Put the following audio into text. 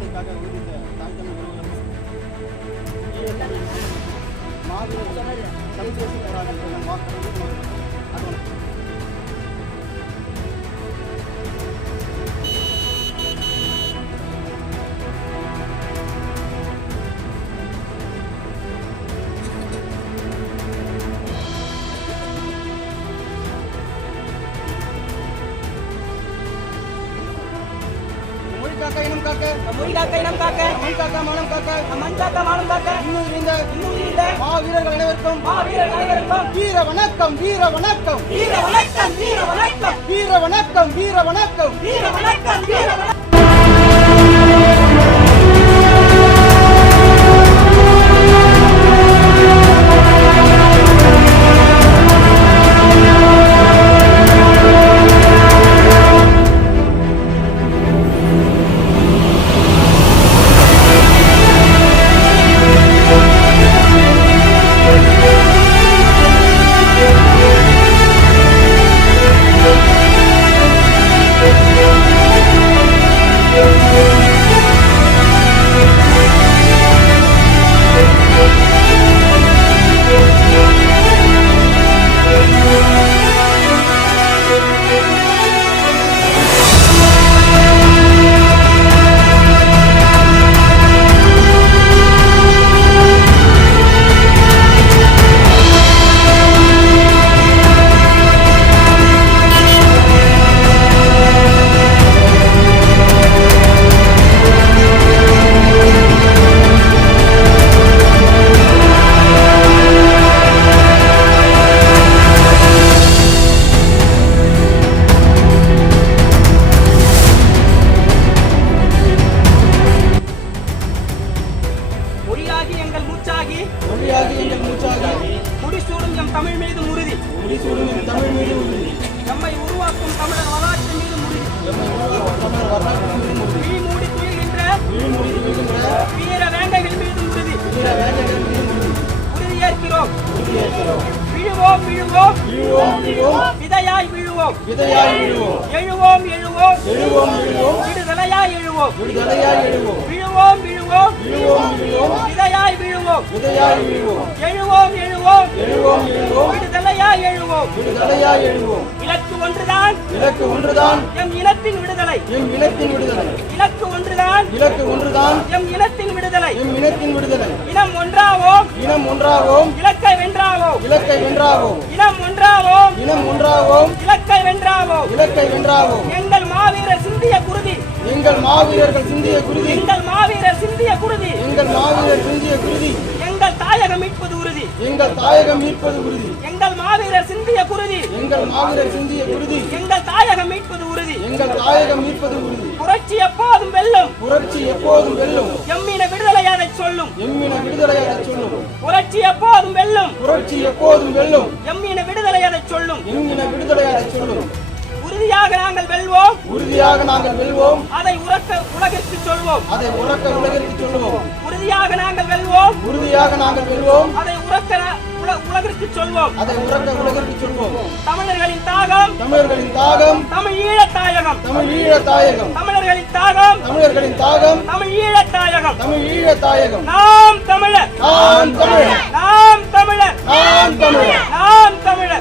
விடுதலைக்காக உயிரிழந்த தாய் தமிழ் மாவீரர் தமிழ் தேசிய போராட்டத்தில் நம் வாக்குறுதி அது இனம் காக்க மொழி காக்க இனம் காக்க மண் காக்க மானம் காக்க மண் காக்க மானம் காக்க இன்னும் இருந்த மாவீரர்கள் அனைவருக்கும் வீர வணக்கம் வீர வணக்கம் வீர வணக்கம் வீர வணக்கம் வீர வணக்கம் வீர வணக்கம் வீர வணக்கம் வீர வணக்கம். முடிசூடும் எம் தமிழ் மீது உறுதி நம்மை உருவாக்கும் தமிழர் வரலாற்று மீது விழிமூடி துயில்கின்ற வீர வேங்கைகள் மீது உறுதியேற்கிறோம். விழுவோம் விதையாய் விழுவோம் எழுவோம் விடுதலையாய் எழுவோம் விழுவோம் விதையாய் விழுவோம் எழுவோம் விடுதலையாய் எழுவோம். இலக்கு ஒன்றுதான் எம் இனத்தின் விடுதலை. இலக்கு ஒன்றுதான் எம் இனத்தின் விடுதலை. இனம் ஒன்றாவோம் இலக்கை வென்றாவோம். இனம் ஒன்றாவோம் இலக்கை வென்றாவோம். எங்கள் மாவீரர்கள் சிந்திய குருதி. எங்கள் மாவீரர் சிந்திய குருதி. எங்கள் தாயகம் மீட்பது உறுதி. எங்கள் மாவீரர் சிந்திய குருதி. எங்கள் தாயகம் மீட்பது உறுதி. புரட்சி எப்போதும் வெல்லும். எம்மின விடுதலை அதை சொல்லும். புரட்சி எப்போதும் வெல்லும். எம்மின விடுதலை அதை சொல்லும். உறுதியாக நாங்கள் வெல்வோம். அதை உரக்க உலகிற்கு சொல்வோம். உறுதியாக நாங்கள் வெல்வோம். அதை உரக்க உலகிற்கு சொல்வோம். தமிழர்களின் தாகம் தமிழ் ஈழத் தாயகம். தமிழர்களின் தாகம் தமிழ் ஈழத் தாயகம். நாம் தமிழர். நாம் தமிழர்.